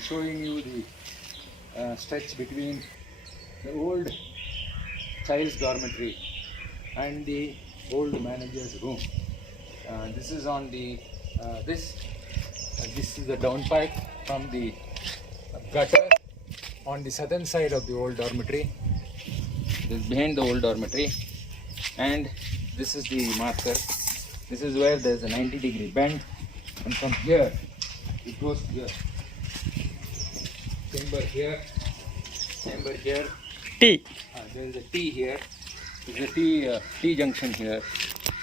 showing you the stretch between the old child's dormitory and the old manager's room. This is on the this is the downpipe from the gutter on the southern side of the old dormitory. This is behind the old dormitory, and this is the marker. This is where there is a 90-degree bend, and from here it goes to here. Chamber here, chamber here. T. There is a T here. There is a T junction here,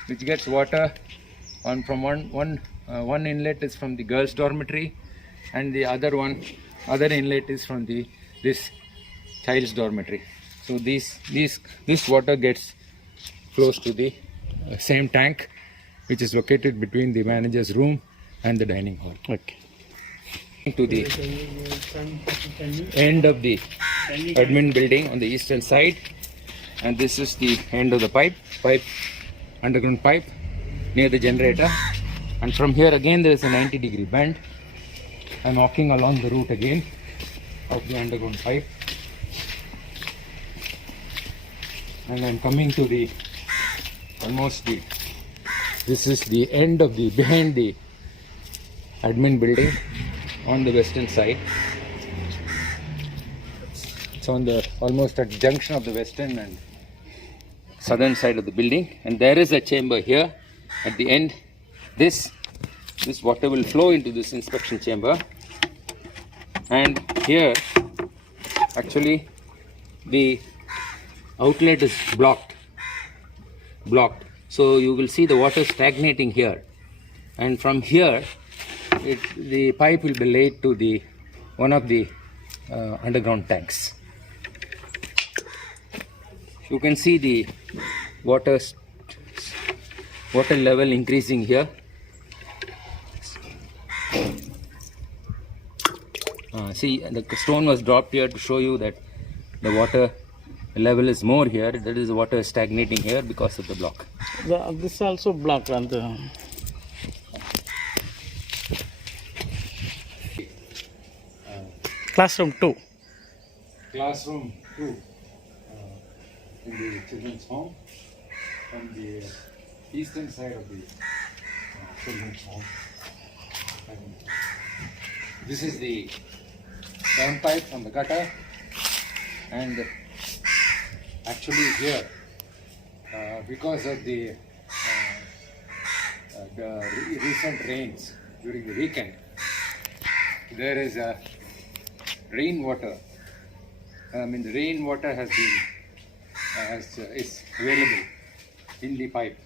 which gets water on from one inlet is from the girls' dormitory, and the other inlet is from this child's dormitory. So this water flows to the same tank, which is located between the manager's room and the dining hall. Okay. To the end of the admin building on the eastern side, and this is the end of the underground pipe near the generator. And from here again there is a 90-degree bend. I'm walking along the route again of the underground pipe, and I'm coming to this is the end of behind the admin building on the western side. It's on almost at the junction of the western and southern side of the building, and there is a chamber here at the end. This water will flow into this inspection chamber, and here actually the outlet is blocked, so you will see the water stagnating here, and from here the pipe will be laid to one of the underground tanks. You can see the water level increasing here. See, the stone was dropped here to show you that the water level is more here. That is, the water is stagnating here because of the block. This also blocked on the classroom 2. Classroom 2 in the children's home, from the eastern side of the children's home. And this is the downpipe from the gutter, and actually here because of the recent rains during the weekend, there is a rainwater. The rainwater has been is available in the pipe.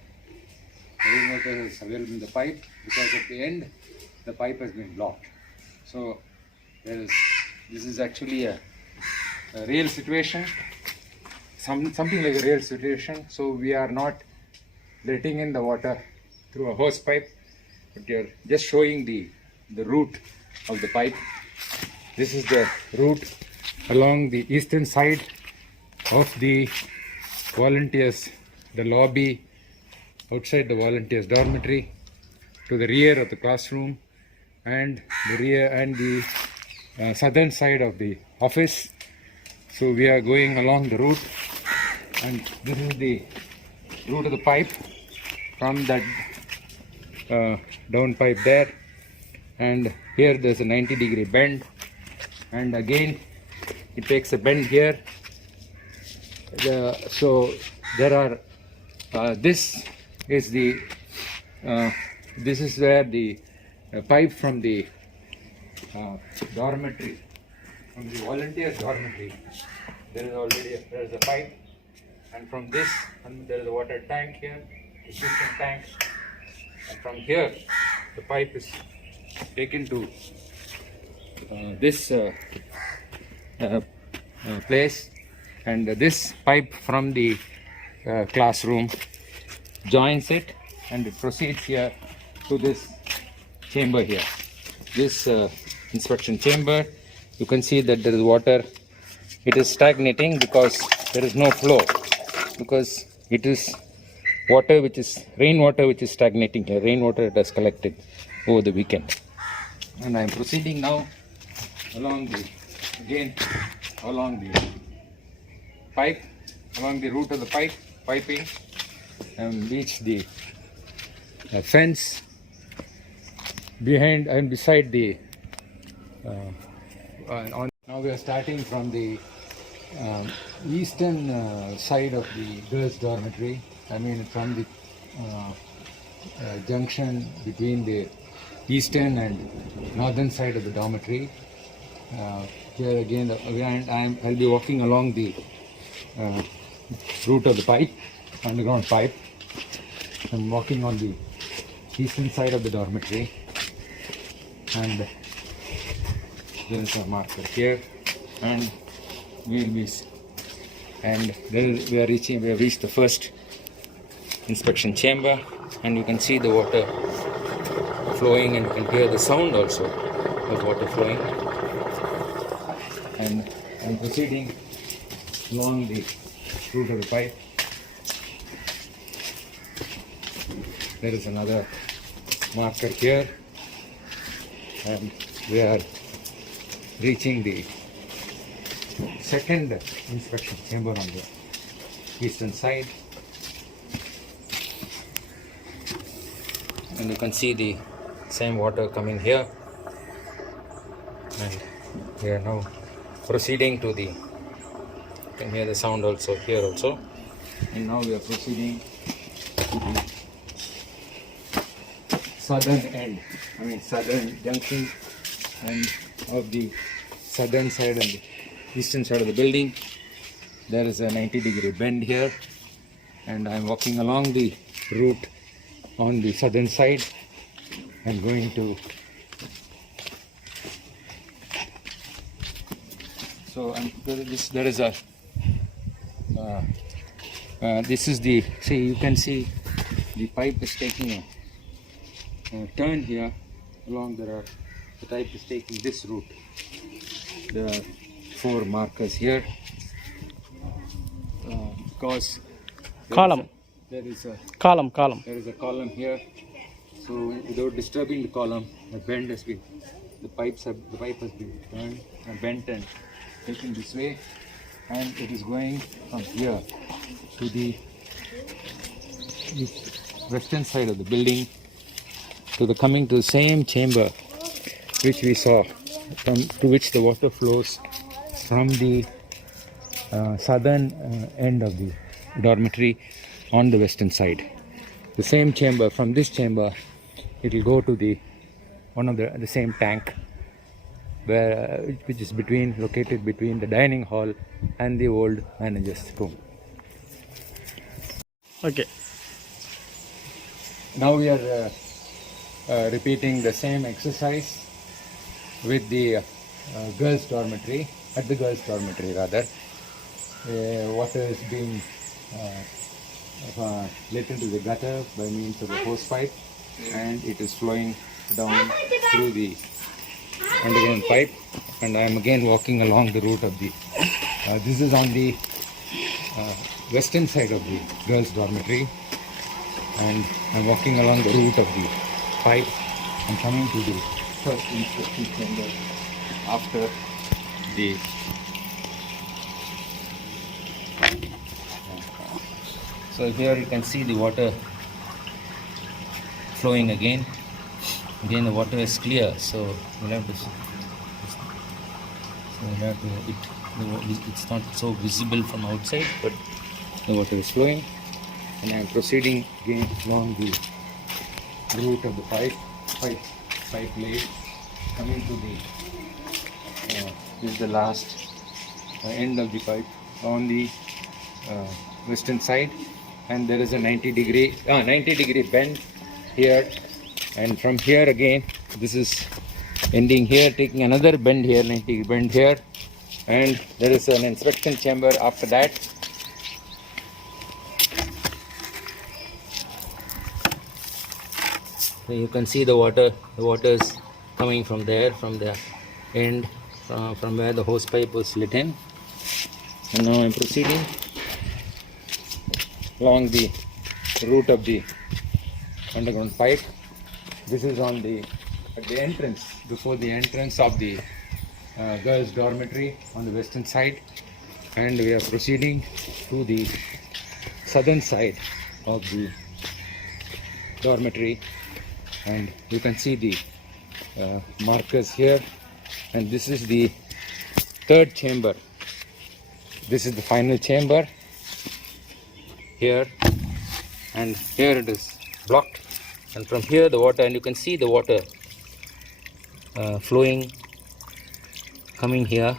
The rainwater is available in the pipe because at the end the pipe has been blocked. So this is actually a real situation, something like a real situation. So we are not letting in the water through a hose pipe, but we are just showing the route of the pipe. This is the route along the eastern side of the volunteers, the lobby outside the volunteers dormitory, to the rear of the classroom, and the rear and the southern side of the office. So we are going along the route, and this is the route of the pipe from that down pipe there, and here there's a 90-degree bend, and again it takes a bend here. So there are this is where the pipe from the dormitory, from the volunteers dormitory, there is a pipe, and from this, and there is a water tank here, a kitchen tank, and from here the pipe is taken to this place, and this pipe from the classroom joins it, and it proceeds here to this chamber here, this inspection chamber. You can see that there is water. It is stagnating because there is no flow, because it is rainwater which is stagnating here, rainwater that has collected over the weekend. And I am proceeding now along the pipe, along the route of the piping, and reach the fence behind and beside the now we are starting from the eastern side of the girls' dormitory. I mean from the junction between the eastern and northern side of the dormitory. Here again, I'll be walking along the route of the pipe, underground pipe. I'm walking on the eastern side of the dormitory, and there is a marker here, and we have reached the first inspection chamber, and you can see the water flowing, and you can hear the sound also of water flowing. And I'm proceeding along the route of the pipe. There is another marker here, and we are reaching the second inspection chamber on the eastern side, and you can see the same water coming here, and we are now proceeding to the, you can hear the sound also here also, and now we are proceeding to the southern end, southern junction, and of the southern side and the eastern side of the building. There is a 90-degree bend here, and I am walking along the route on the southern side and going to, so there is a this is the, see, you can see the pipe is taking a turn here along. The pipe is taking this route. There are 4 markers here because there is a column here, so without disturbing the column, the pipe has been turned and bent and taken this way, and it is going from here to the western side of the building, coming to the same chamber which we saw, to which the water flows from the southern end of the dormitory on the western side. The same chamber, from this chamber it will go to the same tank, which is located between the dining hall and the old manager's room. Okay. Now we are repeating the same exercise with the girls' dormitory. At the girls' dormitory, rather, water is being let into the gutter by means of a hose pipe, and it is flowing down through the underground pipe. And I am again walking along the route of the. This is on the western side of the girls' dormitory, and I'm walking along the route of the pipe. I'm coming to the first inspection chamber after the. So here you can see the water flowing again. Again the water is clear, so we'll have to. It's not so visible from outside, but the water is flowing, and I am proceeding again along the route of the pipe laid, coming to the this is the last end of the pipe on the western side, and there is a 90 degree bend here, and from here again this is ending here, taking another bend here, 90 bend here, and there is an inspection chamber after that. So you can see the water is coming from there, from the end, from where the hose pipe was lit in. And now I am proceeding along the route of the underground pipe. This is at the entrance, before the entrance of the girls' dormitory on the western side, and we are proceeding to the southern side of the dormitory, and you can see the markers here, and this is the third chamber. This is the final chamber here, and here it is blocked, and from here the water, and you can see the water flowing, coming here,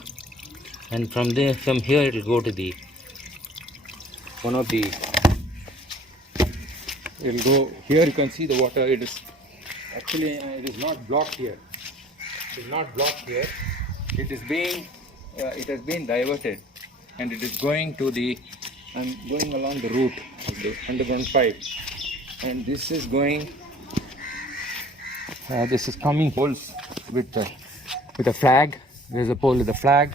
and from here it will go to the one of the, it will go here. You can see the water. It is actually it is not blocked here. It is not blocked here. It is being it has been diverted, and it is going to the, I'm going along the route of the underground pipe, and this is going this is coming poles with a flag. There is a pole with a flag,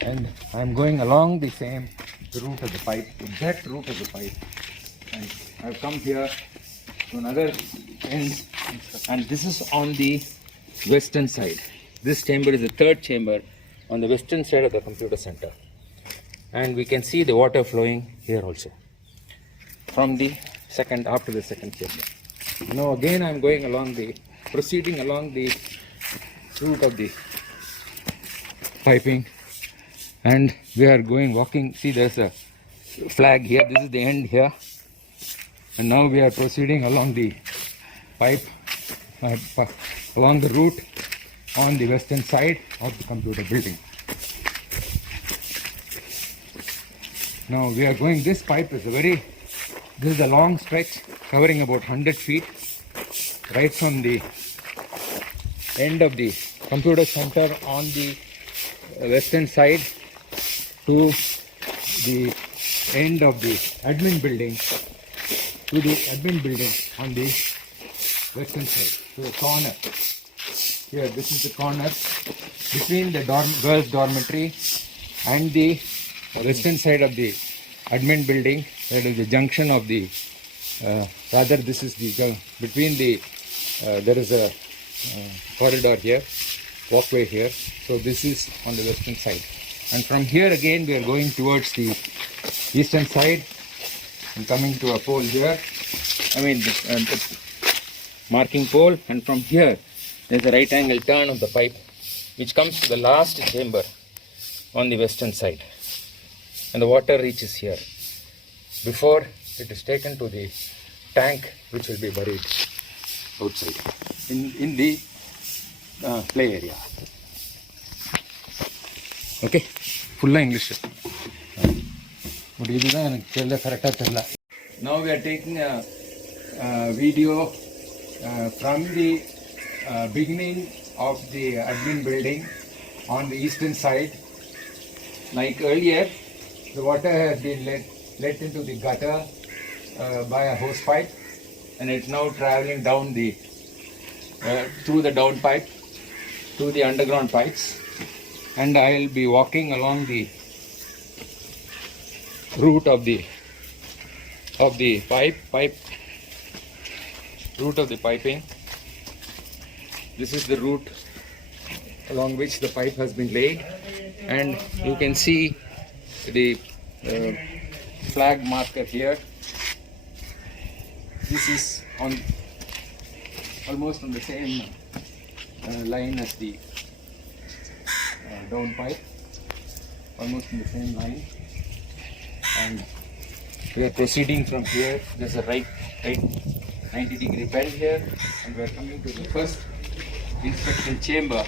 and I am going along the same route of the pipe, that route of the pipe, and I have come here to another end, and this is on the western side. This chamber is the third chamber on the western side of the computer center, and we can see the water flowing here also from the second, after the second chamber. Now again I am going along the, proceeding along the route of the piping, and we are going walking. See, there's a flag here. This is the end here, and now we are proceeding along the pipe, along the route on the western side of the computer building. Now we are going, this pipe is this is a long stretch covering about 100 feet, right from the end of the computer center on the western side to the end of the admin building, on the western side, to the corner. Here, this is the corner between the girls' dormitory and the western side of the admin building. That is the junction of the, rather this is the, between the, there is a corridor here, walkway here. So this is on the western side. And from here again we are going towards the eastern side and coming to a pole here. I mean, marking pole, and from here there is a right angle turn of the pipe which comes to the last chamber on the western side, and the water reaches here before it is taken to the tank which will be buried outside in the play area. Okay, full English. Now we are taking a video from the beginning of the admin building on the eastern side. Like earlier, the water has been let into the gutter by a hose pipe, and it's now traveling down the through the down pipe to the underground pipes, and I will be walking along the route of the route of the piping. This is the route along which the pipe has been laid, and you can see the flag marker here. This is on almost on the same line as the down pipe, almost in the same line, and we are proceeding from here. There's a right 90-degree bend here, and we are coming to the first inspection chamber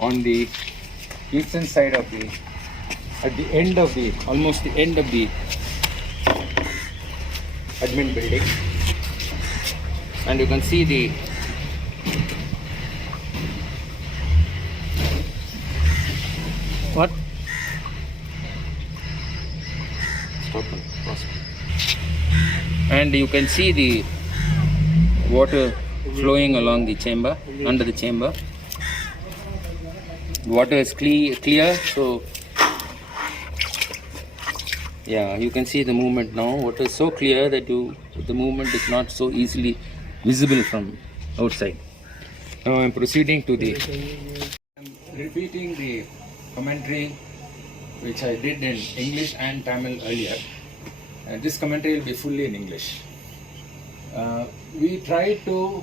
on the eastern side of the, at the end of the, almost the end of the admin building, and you can see the What? and you can see the water flowing along the chamber, under the chamber. Water is clear, so yeah, you can see the movement now. Water is so clear that the movement is not so easily visible from outside. Now I'm proceeding to the. I'm repeating the commentary which I did in English and Tamil earlier. This commentary will be fully in English. We tried to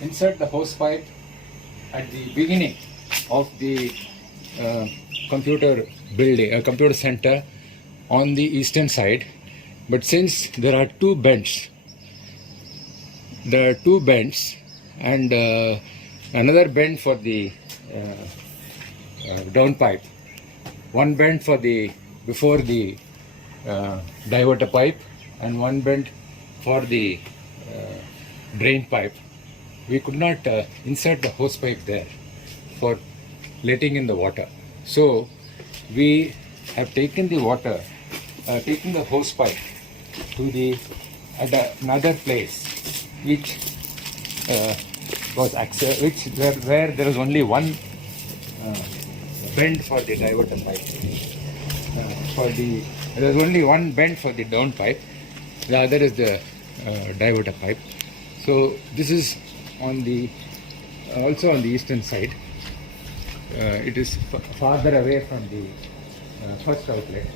insert the hose pipe at the beginning of the computer building, computer center on the eastern side, but since there are two bends and another bend for the downpipe, one bend for the before the diverter pipe and one bend for the drain pipe, we could not insert the hose pipe there for letting in the water. So we have taken the water, taken the hose pipe to the at another place which was where there was only one bend for the diverter pipe. There is only one bend for the down pipe. The other is the diverter pipe. So this is on the also on the eastern side. It is farther away from the first outlet,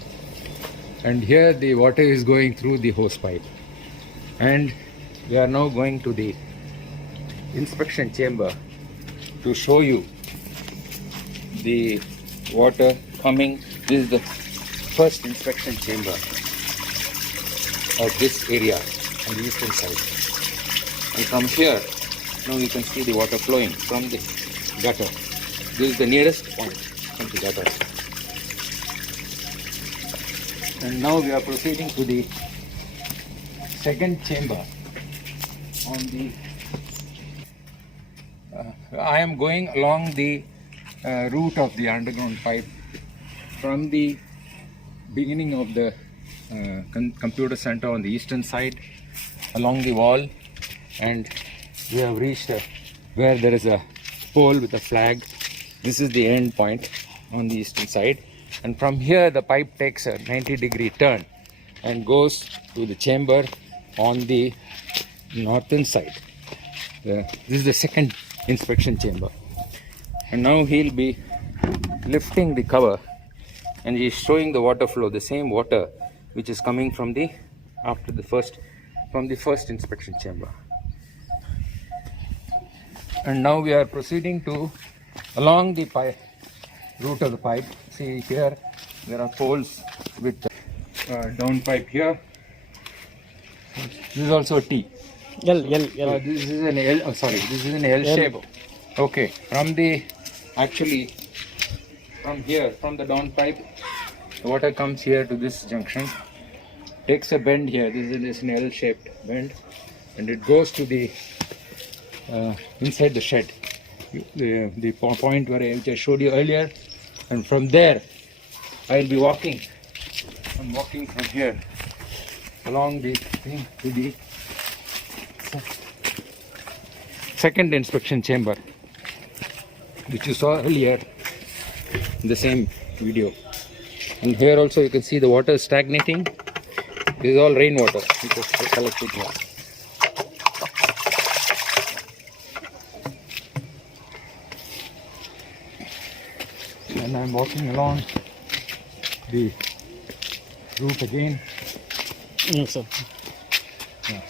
and here the water is going through the hose pipe, and we are now going to the inspection chamber to show you the water coming. This is the first inspection chamber of this area on the eastern side, and from here now you can see the water flowing from the gutter. This is the nearest point from the gutter, and now we are proceeding to the second chamber on the I am going along the route of the underground pipe from the beginning of the computer center on the eastern side along the wall, and we have reached where there is a pole with a flag. This is the end point on the eastern side, and from here the pipe takes a 90-degree turn and goes to the chamber on the northern side. This is the second inspection chamber, and now he'll be lifting the cover and he's showing the water flow, the same water which is coming from the first inspection chamber. And now we are proceeding to along the route of the pipe. See here there are poles with down pipe here. This is also a T. L. This is an L. Oh, sorry, this is an L shape. Okay, from the from here, from the down pipe, the water comes here to this junction, takes a bend here. This is an L-shaped bend, and it goes to the inside the shed, the point which I showed you earlier, and from there I'll be walking. I'm walking from here along the thing to the second inspection chamber, which you saw earlier in the same video. And here also you can see the water is stagnating. This is all rainwater which is collected here. And I'm walking along the route again. Yes, sir. Yeah.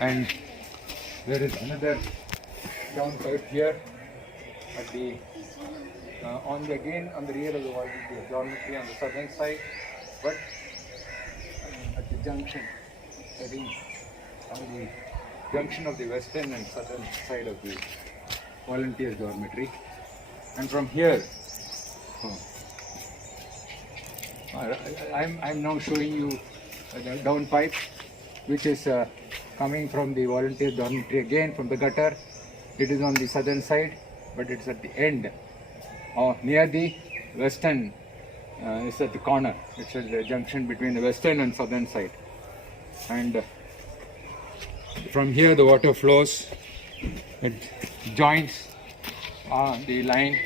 And there is another down pipe here at the on the rear of the wall, the dormitory on the southern side, but at the junction, I think on the junction of the western and southern side of the volunteers dormitory. And from here, I'm now showing you the down pipe, which is coming from the volunteer dormitory again from the gutter. It is on the southern side, but it's at the end, near the western. It's at the corner. It's at the junction between the western and southern side. And from here the water flows. It joins the line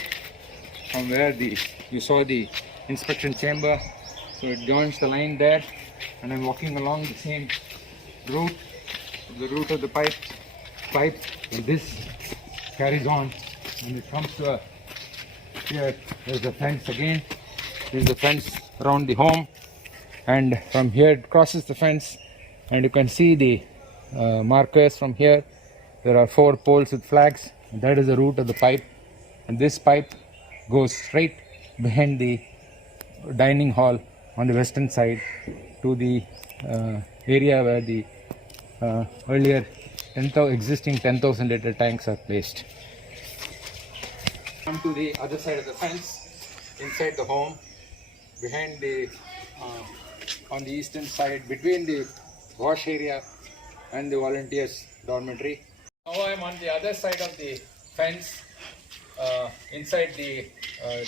from where you saw the inspection chamber. So it joins the line there, and I'm walking along the same route, the route of the pipe pipe, and this carries on, and it comes to here. There's a fence again. There's a fence around the home, and from here it crosses the fence, and you can see the markers from here. There are 4 poles with flags, and that is the route of the pipe, and this pipe goes straight behind the dining hall on the western side to the area where the earlier existing 10,000 liter tanks are placed. Come to the other side of the fence, inside the home, behind the on the eastern side, between the wash area and the volunteers dormitory. Now I am on the other side of the fence, inside the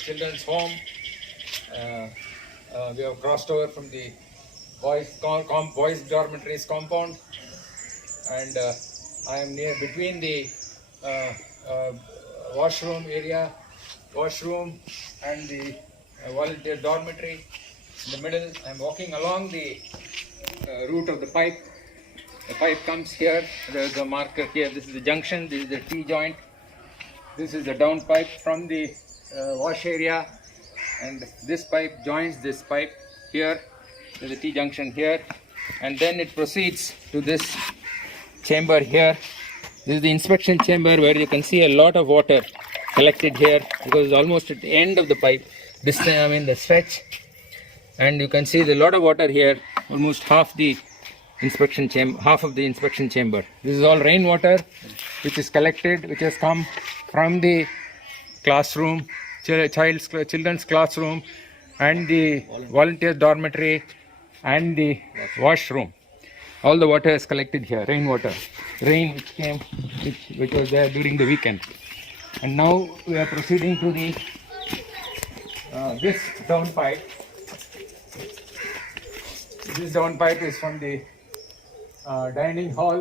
children's home. We have crossed over from the boys dormitories compound, and I am near between the washroom and the volunteer dormitory. In the middle, I am walking along the route of the pipe. The pipe comes here. There is a marker here. This is the junction. This is the T-joint. This is the down pipe from the wash area, and this pipe joins this pipe here. There's a T-junction here, and then it proceeds to this chamber here. This is the inspection chamber, where you can see a lot of water collected here, because it's almost at the end of the pipe. This time I'm in the stretch, and you can see a lot of water here. Almost half of the inspection chamber. This is all rainwater, which is collected, which has come from the classroom, children's classroom, and the volunteer dormitory, and the washroom. All the water is collected here, rainwater, which was there during the weekend. And now we are proceeding to the this downpipe. This downpipe is from the dining hall.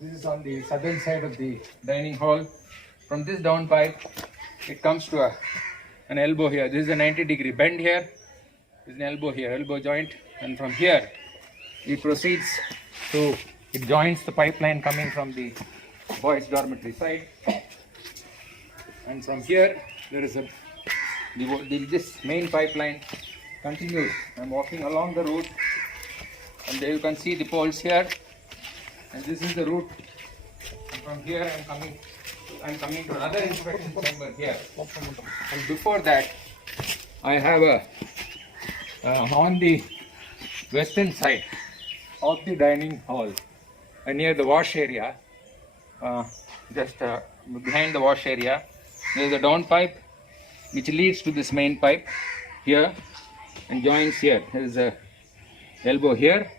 This is on the southern side of the dining hall. From this downpipe, it comes to an elbow here. This is a 90-degree bend here. This is an elbow here, elbow joint, and from here it proceeds to, it joins the pipeline coming from the boys dormitory side, and from here there is this main pipeline continues. I'm walking along the route, and there you can see the poles here, and this is the route. And from here I'm coming to another inspection chamber here, and before that I have on the western side of the dining hall, near the wash area, just behind the wash area, there is a down pipe which leads to this main pipe here and joins here. There is a elbow here,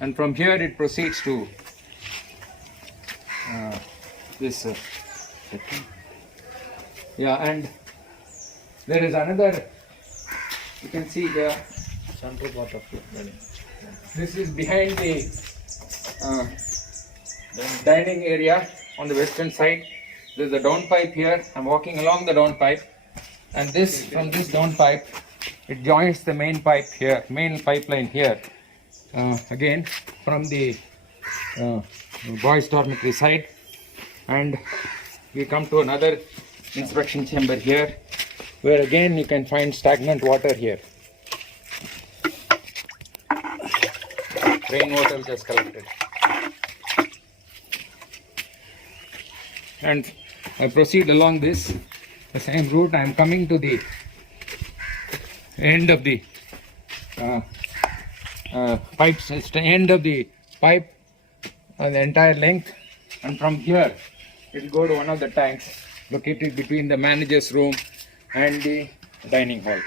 and from here it proceeds to this and there is another, you can see here, central part of it. This is behind the dining area on the western side. There is a down pipe here. I'm walking along the down pipe, and this, from this down pipe, it joins the main pipe here, main pipeline here. Again from the boys dormitory side, and we come to another inspection chamber here, where again you can find stagnant water here. Rainwater which is collected. And I proceed along the same route. I am coming to the end of the pipes. It's the end of the pipe the entire length, and from here it will go to one of the tanks located between the manager's room and the dining hall.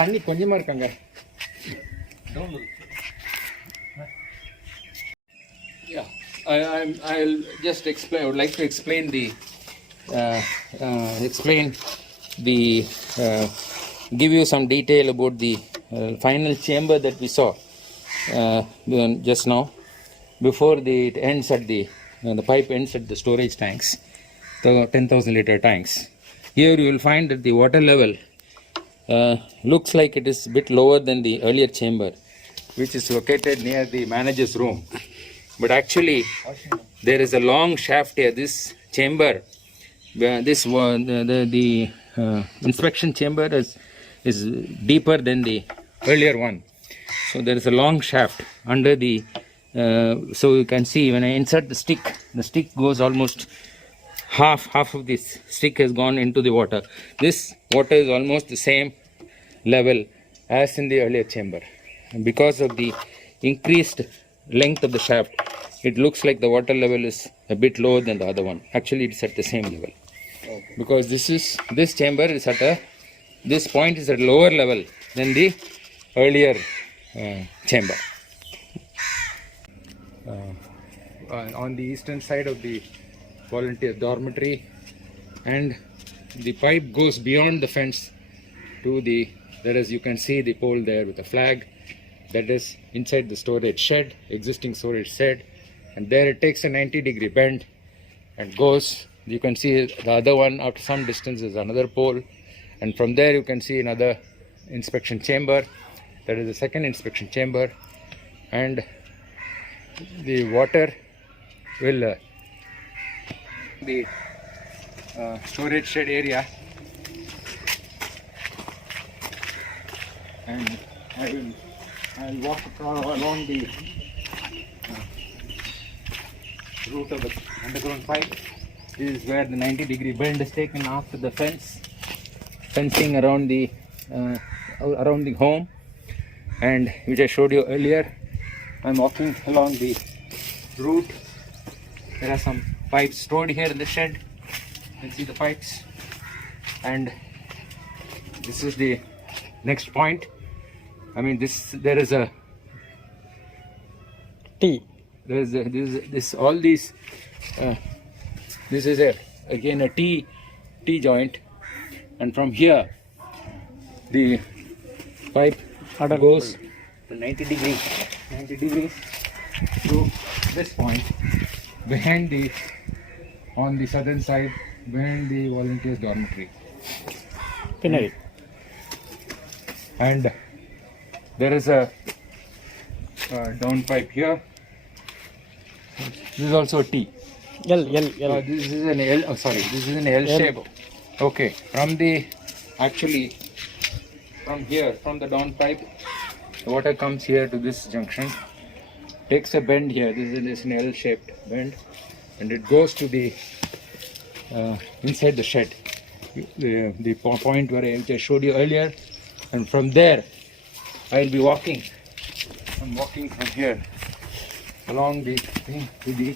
தண்ணி கொஞ்சமா இருக்காங்க. Yeah, I'll just explain. I would like to explain give you some detail about the final chamber that we saw just now, before it ends at the pipe ends at the storage tanks, the 10,000 liter tanks. Here you will find that the water level looks like it is a bit lower than the earlier chamber, which is located near the manager's room. but actually there is a long shaft here. This chamber, this one, the inspection chamber is deeper than the earlier one. So there is a long shaft under the. So you can see when I insert the stick goes almost half of this stick has gone into the water. This water is almost the same level as in the earlier chamber. And because of the increased length of the shaft, it looks like the water level is a bit lower than the other one. Actually, it's at the same level. Okay. Because this chamber is this point is at lower level than the earlier chamber. On the eastern side of the volunteer dormitory, and the pipe goes beyond the fence to there is, you can see the pole there with a flag. That is inside the storage shed, existing storage shed, and there it takes a 90-degree bend and goes. You can see the other one after some distance is another pole, and from there you can see another inspection chamber. That is the second inspection chamber, and the water will the storage shed area, and I'll walk along the route of the underground pipe. This is where the 90-degree bend is taken after the fencing around the home, and which I showed you earlier. I'm walking along the route. There are some pipes stored here in the shed. You can see the pipes, and this is the next point. I mean, there is a T. This is again a T joint, and from here the pipe goes 90 degrees to this point behind on the southern side, behind the volunteers dormitory. Pinari. And there is a down pipe here. This is also a T. L. This is an L. Oh, sorry, this is an L shape. Okay, from here, from the down pipe, the water comes here to this junction, takes a bend here. This is an L-shaped bend, and it goes to the inside the shed, the point where I showed you earlier, and from there I'll be walking. I'm walking from here along the thing to the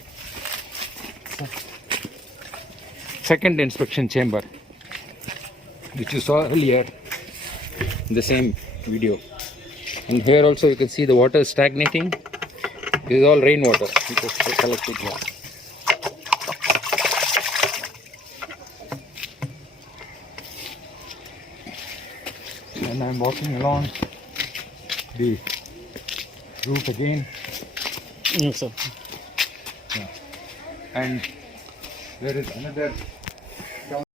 second inspection chamber, which you saw earlier in the same video. And here also you can see the water is stagnating. This is all rainwater which is collected here. And I'm walking along the route again. Yes, sir. Yeah. And there is another